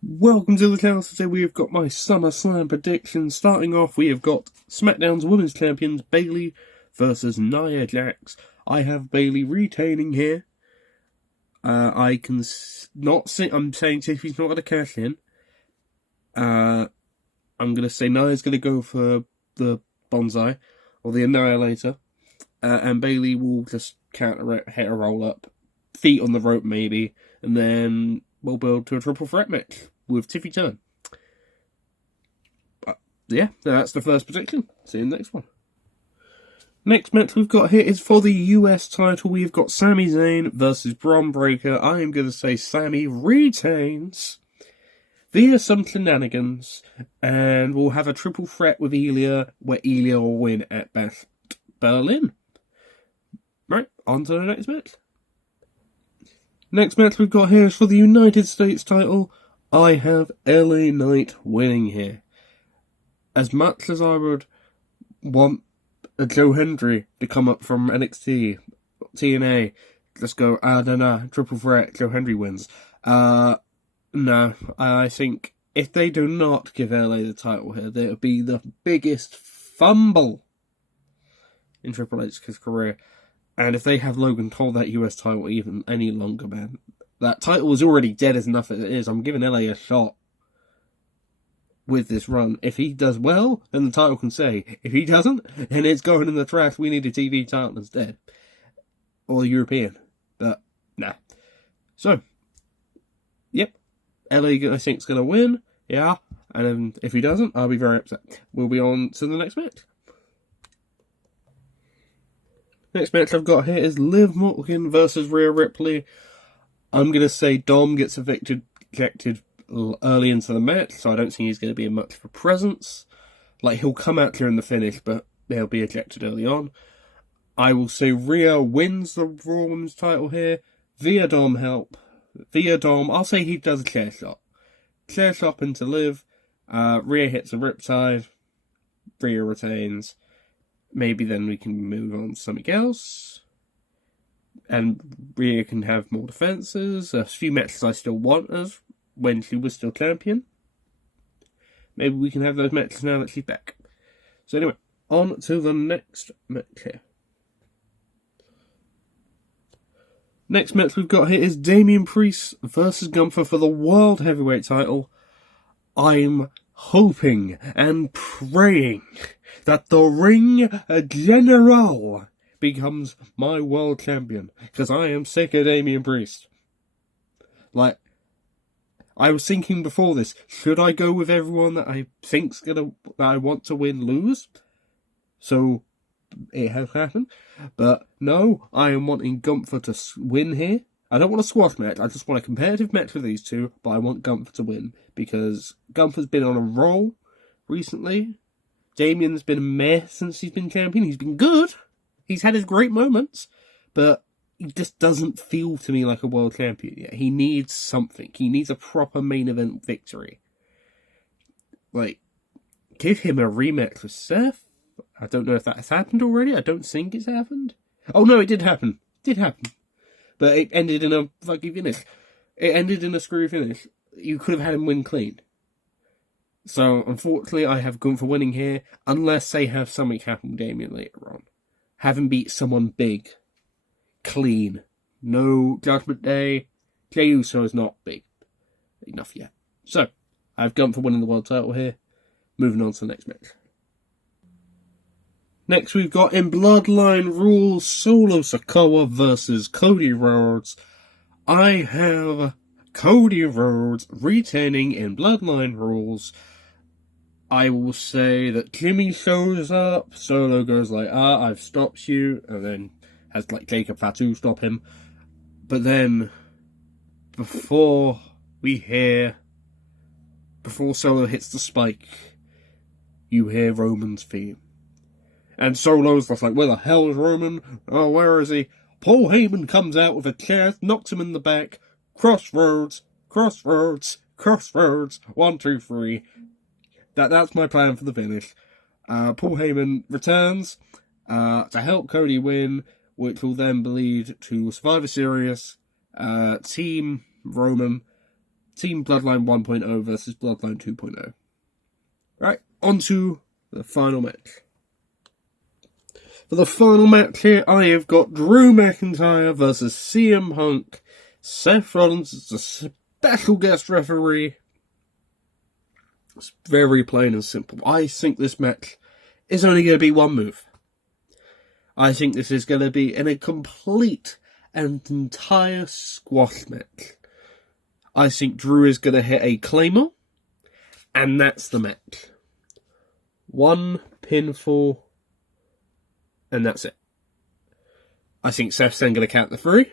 Welcome to the channel. Today we have got my SummerSlam predictions. Starting off, we have got SmackDown's Women's Champions Bayley versus Nia Jax. I have Bayley retaining here. I can not say I'm saying Tiffany's not going to cash in. I'm going to say Nia's going to go for the Bonsai or the Annihilator, and Bayley will just counter it, hit a roll up, feet on the rope maybe, and then we'll build to a triple threat match with Tiffy Turn. Yeah, that's the first prediction. See you in the next one. Next match we've got here is for the US title. We've got Sami Zayn versus Bron Breakker. I am going to say Sami retains via some shenanigans, and we'll have a triple threat with Ilya, where Ilya will win at Best Berlin. Right, on to the next match. Next match we've got here is for the United States title. I have LA Knight winning here. As much as I would want a Joe Hendry to come up from NXT, TNA, just go, triple threat, Joe Hendry wins. No, I think if they do not give LA the title here, it would be the biggest fumble in Triple H's career. And if they have Logan hold that US title even any longer, man, that title is already dead as enough as it is. I'm giving LA a shot with this run. If he does well, then the title can stay. If he doesn't, then it's going in the trash. We need a TV title instead. Or European. But, nah. So, yep. LA, I think, is going to win. Yeah. And if he doesn't, I'll be very upset. We'll be on to the next match. Next match I've got here is Liv Morgan versus Rhea Ripley. I'm going to say Dom gets ejected early into the match, so I don't think he's going to be much of a presence. Like, he'll come out during the finish, but he'll be ejected early on. I will say Rhea wins the Raw Women's title here via Dom help. Via Dom, I'll say he does a chair shot. Chair shot into Liv. Rhea hits a riptide. Rhea retains. Maybe then we can move on to something else. And Rhea can have more defences. A few matches I still want as when she was still champion. Maybe we can have those matches now that she's back. So anyway, on to the next match here. Next match we've got here is Damian Priest versus Gunther for the World Heavyweight title. I'm hoping and praying that the Ring General becomes my world champion, because I am sick of Damian Priest. Like, I was thinking before this, should I go with everyone that I think's that I want to win lose? So it has happened, but no, I am wanting Gunther to win here. I don't want a squash match, I just want a competitive match with these two, but I want Gunther to win, because Gunther's been on a roll recently. Damian's been a mess since he's been champion. He's been good. He's had his great moments, but he just doesn't feel to me like a world champion yet. He needs something. He needs a proper main event victory. Like, give him a rematch with Seth. I don't know if that has happened already. I don't think it's happened. Oh no, it did happen. It did happen. But it ended in a fucking finish. It ended in a screw finish. You could have had him win clean. So, unfortunately, I have Gunther winning here, unless they have something happen with Damian later on. Have him beat someone big. Clean. No Judgment Day. Jey Uso is not big enough yet. So, I have Gunther winning the world title here. Moving on to the next match. Next we've got in Bloodline Rules, Solo Sikoa versus Cody Rhodes. I have Cody Rhodes retaining in Bloodline Rules. I will say that Jimmy shows up, Solo goes like, I've stopped you, and then has like Jacob Fatu stop him. But then, before Solo hits the spike, you hear Roman's theme. And Solo's just like, where the hell is Roman? Oh, where is he? Paul Heyman comes out with a chair, knocks him in the back. Crossroads, crossroads, crossroads. 1, 2, 3. That's my plan for the finish. Paul Heyman returns to help Cody win, which will then lead to Survivor Series, Team Roman Team Bloodline 1.0 versus Bloodline 2.0. Right, on to the final match. For the final match here, I have got Drew McIntyre versus CM Punk. Seth Rollins is a special guest referee. It's very plain and simple. I think this match is only going to be one move. I think this is going to be in a complete and entire squash match. I think Drew is going to hit a Claymore, and that's the match. One pinfall, and that's it. I think Seth's then going to count the 3.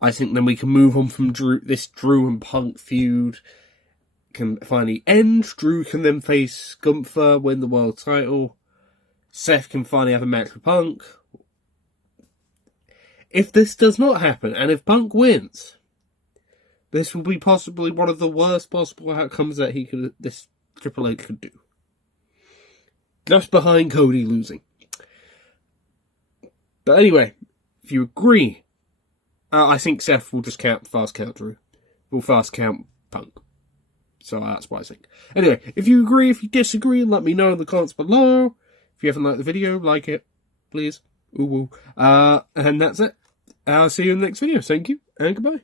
I think then we can move on from this Drew and Punk feud. Can finally end. Drew can then face Gunther, win the world title. Seth can finally have a match with Punk. If this does not happen, and if Punk wins, this will be possibly one of the worst possible outcomes that this Triple H could do. Just behind Cody losing. But anyway, if you agree, I think Seth will just fast count Drew. Will fast count Punk. So that's what I think. Anyway, if you agree, if you disagree, let me know in the comments below. If you haven't liked the video, like it, please. Ooh, woo. And that's it. I'll see you in the next video. Thank you, and goodbye.